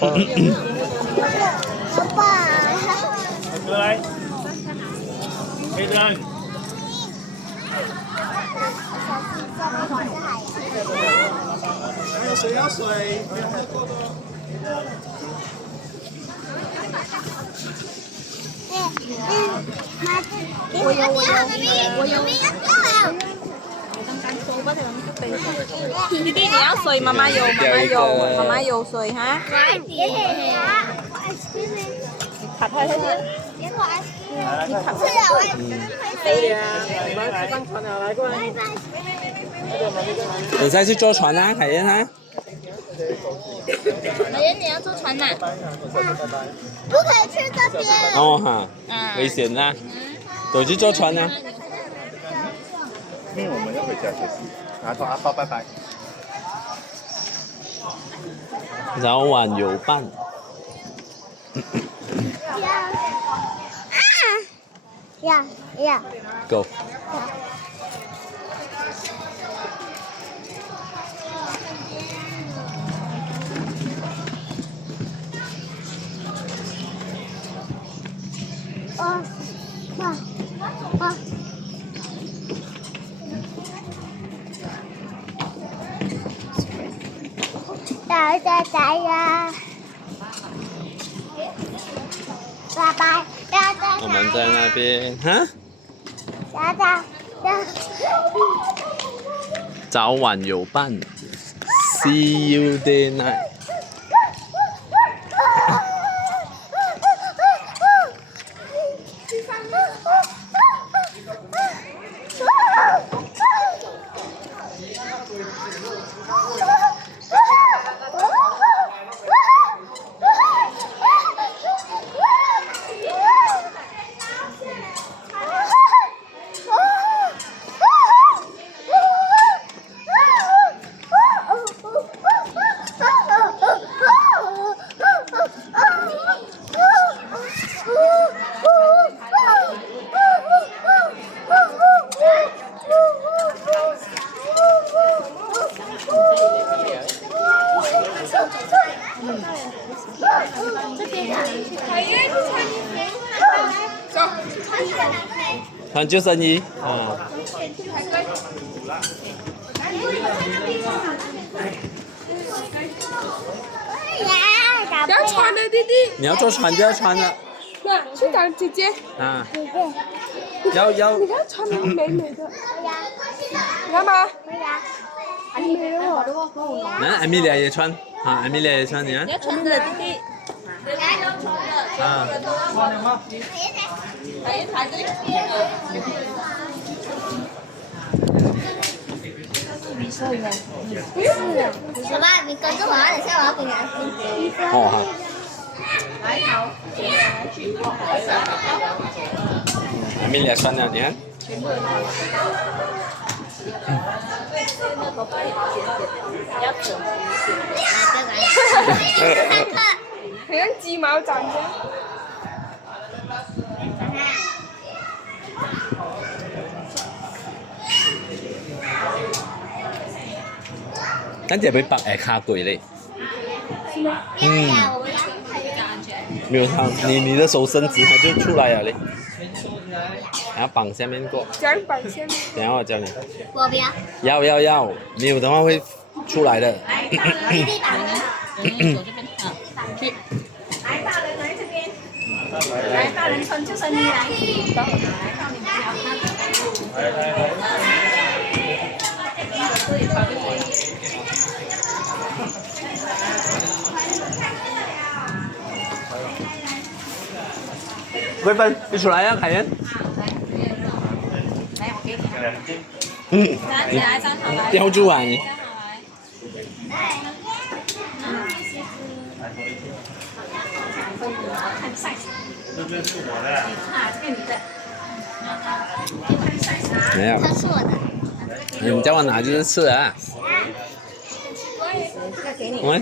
爸爸。过来，黑灯。还有谁要水？弟弟，你要水，妈妈有，妈妈有水哈。卡太太先。对呀，你们上船了，来过来。你再去坐船啊，海燕啊。海燕，你要坐船呐？不可以去这边。哦哈，危险啦！走去坐船啊。因为我们要回家休息，然后阿爸拜拜。早晚有伴。呀 Go。呀！拜拜，我们在那边哈。早晚有伴 ，See you day night。穿救生衣啊！要穿的弟弟。你要坐船就要穿了。那去找姐姐。啊。要。你看穿的美美的。你看吧。美哦。来，艾米莉亚也穿啊，艾米莉亚也穿，你看。要穿的弟弟。啊。什么？你跟着我，等下我要给你拿衣服。哦好。艾米莉亚穿了，你看。好像鸡毛长的。咱这被绑下卡鬼嘞。没有它，你的手伸直，它就出来了嘞。然后绑下面过。这样绑下面。等下我教你。我不要。要，没有的话会出来的。弟弟绑的。去。来，大人来这边。来，大人穿救生衣来。桂芬，你出来呀，凯燕。你叼住啊你。没有。它是我的。你叫我拿就是吃啊。这个给你。喂。